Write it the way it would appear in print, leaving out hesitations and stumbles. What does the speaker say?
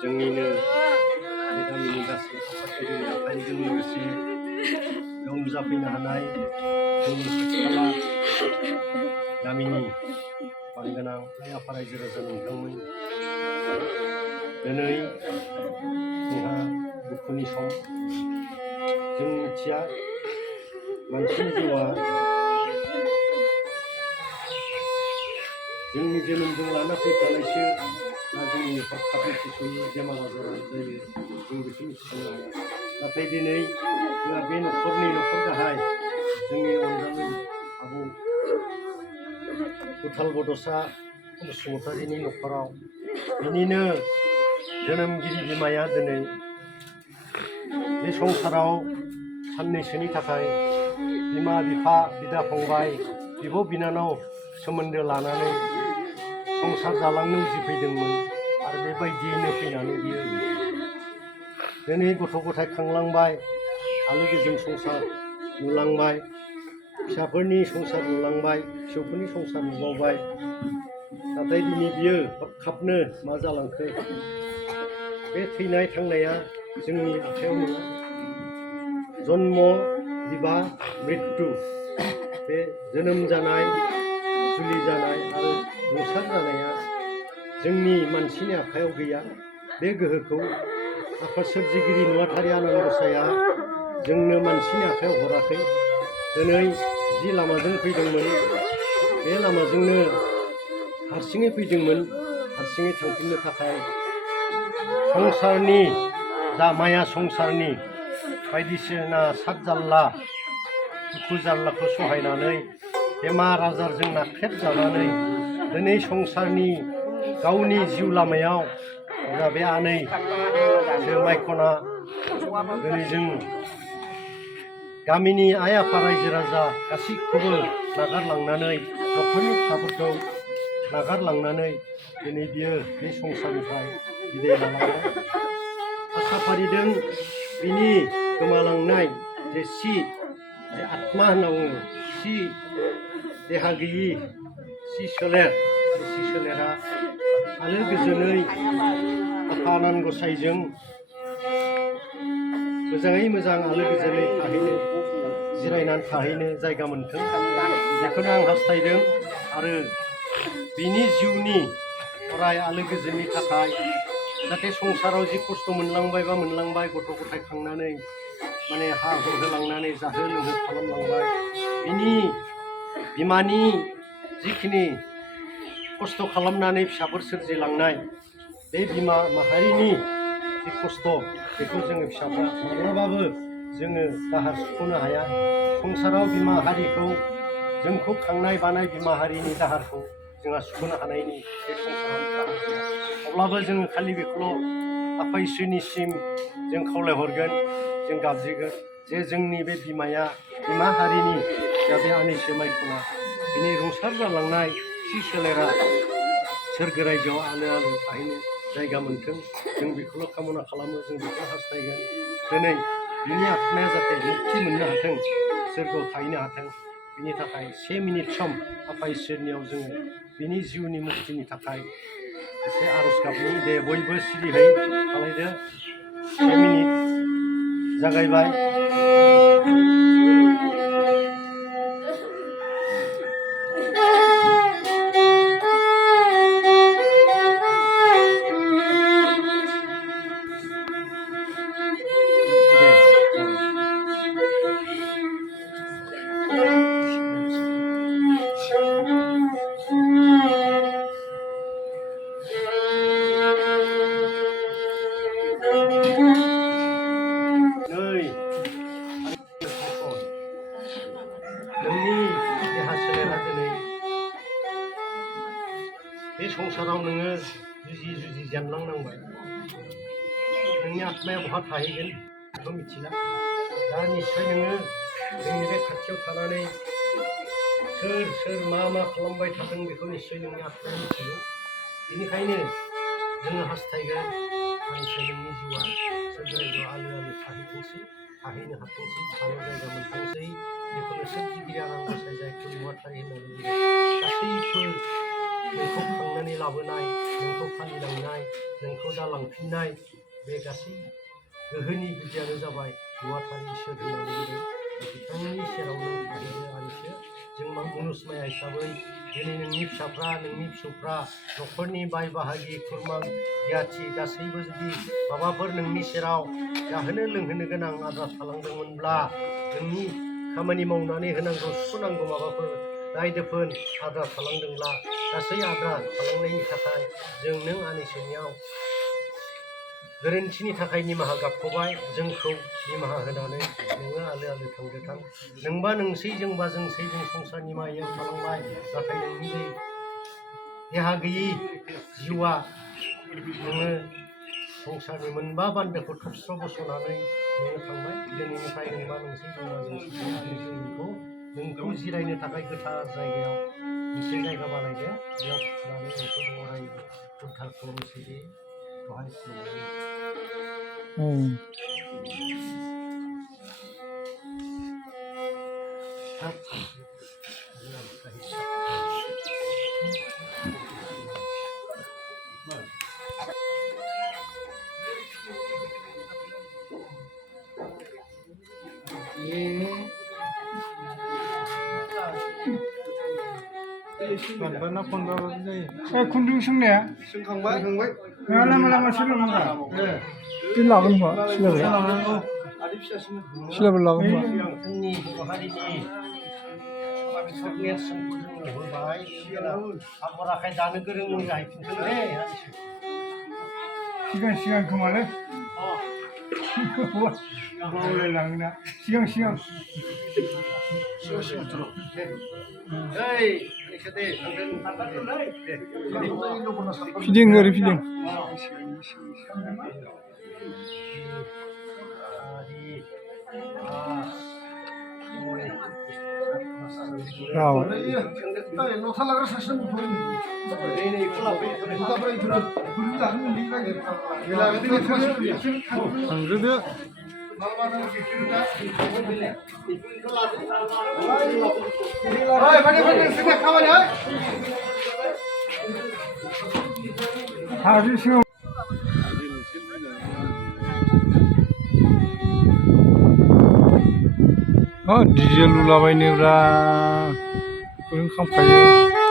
जोंनिनो बे गामिनि गासै आफादगिरि आफादजों लोगोसे बेयाव नुजाफैनो हानाय जोंनि खाथि खाला गामिनि मानगोनां आइ आफा रायजो राजा नोंथांमोन दिनै जोंहा दुखुनि सम जों मिथिया मानसिनि जिउआ जोंनि जोनोमजों लाना फैखानायसो ना जोंनि हरखाबै सफैयो बेमार आजारा जायो जों बेखौ मिथिनो हाया नाथाय दिनै जोंहा बे न'खरनि न'खर गाहाय जोंनि अनजालु आबौ गुथाल बड'सा बसुमतारीनि न'खराव बिनिनो जोनोमगिरि बिमाया दिनै बे संसाराव साननैसोनि थाखाय बिमा बिफा बिदा फंबाय बिब' बिनानाव सोमोन्दो लानानै संसार जालांनो उजिफैदोंमोन आरो बेबायदियैनो फैनानै बियो दिनै गथ' गथाय खांलांबाय आलो गोजोन संसार नुलांबाय फिसाफोरनि संसार नुलांबाय फिसौफोरनि संसार नुबावबाय नाथाय दिनै बियो हरखाबनो मा जालांखो बे थैनाय थांनाया जोंनि आखायाव नङा जन्म दिबा मृत्यु बे जोनोम जानाय जुलि जानाय आरो रुंसार जानाया जोंनि मानसिनि आखायाव गैया बे गोहोखौ आफा सोरजिगिरि नुवाथारि आनान गसाइया जोंनो मानसिनि आखायाव हराखै दिनै जि लामाजों फैदोंमोन बे लामाजोंनो हारसिङै फैदोंमोन हारसिङै थांफिननो थाखाय संसारनि जा माया संसारनि बायदिसिना सात जाल्ला दुखु जाल्लाखौ सहायनानै बेमार आजारजों नाख्रेबजानानै दिनै संसारनि गावनि जिउ लामायाव जा बे आनै माइखना दिनै जों गामिनि आइ आफा रायजो राजा गासैखौबो नागारलांनानै न'खरनि फिसाफोरखौ नागारलांनानै दिनै बियो बे संसारनिफ्राय बिदाय लालांबाय आसा फारिदों बिनि गोमालांनाय जे जे आत्मा होनना बुङो देहा गैयि सोलेर बे सोलेरा आलो गोजोनै आफा आनान गसाइजों मोजाङै मोजां आलो गोजोनै थाहैनो जिरायनानै थाहैनो जायगा मोनथों बेखौनो आं हास्थायदों आरो बिनि जिउनि अराय आलो गोजोननि थाखाय जाहाथे संसाराव जि खस्थ' मोनलांबाय गथ' गथाय खांनानै माने हा हु होलांनानै जाहो लोंहो खालामलांबाय बिनि बिमानि जिखिनि खस्थ' खालामनानै फिसाफोर सोरजिलांनाय बे बिमा माहारिनि जि खस्थ' बेखौ जोङो फिसाफ्रा माब्लाबाबो जोङो दाहार सुख'नो हाया संसाराव बिमा हारिखौ जोंखौ खांनाय बानाय बिमा हारिनि दाहारखौ जोंहा सुख'नो हानायनि बे संसाराव दाहार गैया अब्लाबो जोङो खालि बेखौल' आफा इसोरनिसिम जों खावलायहरगोन जों गाबज्रिगोन जे जोंनि बे बिमा हारिनि दा बे आनैसो माइखना बिनि रुंसार जालांनाय सोलेरा सोरगो रायजोआव आलो आलो थाहैनो जायगा मोनथों जों बेखौल' कामना खालामो जों बेखौ हास्थायगोन दिनै बिनि आत्माया जाहाथे मुक्ति मोननो हाथों सोरगोआव थाहैनो हाथों बिनि थाखाय 1 मिनिट सम आफा इसोरनियाव जोङो बिनि जिउनि मुक्तिनि थाखाय एसे आरज गाबनि दे बयबो सिरिहै खालायदो 1 मिनिट जागायबाय बे संसाराव नोङो जुजि जेनलांनांबाय नोंनि आत्माया बहा थाहैगोन बेखौ मिथिला दा निस्सय नोङो जोंनि बे खाथियाव थानानै सोर मा खालामबाय थादों बेखौ निस्सय नोंनि आत्माया मिथिगौ बेनिखायनो जोङो हास्थायगोन आंनिफ्राय नोंनि जिउआ सोरगोआव आलो आलो थाहैथोंसै थाहैनो हाथोंसै थानो जायगा मोनथोंसै बेखौनो सोरजिगिरि आनान गसाइ जायखौ नुवाथारि होननानै बुङो गासैबो नोंखौ खांनानै लाबोनाय नोंखौ फालिलांनाय नोंखौ दालांफिननाय बे गासै गोहोनि गुदियानो जाबाय नुवाथारि इसोर होननानै बुङो बिथांनि सेराव नों थाहैनो आरोसो जों मुनुस माया हिसाबै दिनै नोंनि फिसाफ्रा नोंनि फिसौफ्रा न'खरनि बाय बाहागि खुरमा गियाथि गासैबो जुदि माबाफोर नोंनि सेराव जाहोनो लोंहोनो गोनां आद्रा थालांदोंमोनब्ला नोंनि खामानि मावनानै होनांगौ सुख'नांगौ माबाफोर दाय दोफोन आद्रा थालांदोंब्ला गासै आद्रा थालांनायनि थाखाय जों नों आनैसोनियाव गोरोन्थिनि थाखाय निमाहा गाबख'बाय जोंखौ निमाहा होनानै नोङो आलो आलो थांदो थां नोंबा नोंसै जोंबा जोंसै जों संसारनि मायाव थालांबाय नाथाय नोंनि बे देहा गैयि जिउआ नोङो संसारनि मोनबा बान्दोखौ थबस्र' बस'नानै नोङो थांबाय दिनैनिफ्राय नोंबा नोंसै जोंबा जोंसै नोंखौ जिरायनो थाखाय गोथार जायगायाव मोनसे जायगा बानायदो बेयाव फुथुनानै नोंखौ जों अरायबो उद्धार खालामनोसै बे दहाय खुन्दुं सोंनाया सोंखांबाय माला सोलोंनांगौ लागोन सिलाबो लागोन खोमा सिगां जोंनि बर' हारिनि बेसर नेरसोनखौ जोङो होबाय आगर आखाइ दानो गोरों जाहैफिनदोंलै सिगां खोमालै बावलायलाङोना सिगां ओइ बेखौ दे थांगोन फिदिं ओरै फिदिं थांग्रोदो हाजो सिङाव डिजेल लुलाबायनोब्रा बेखौनो खामखायो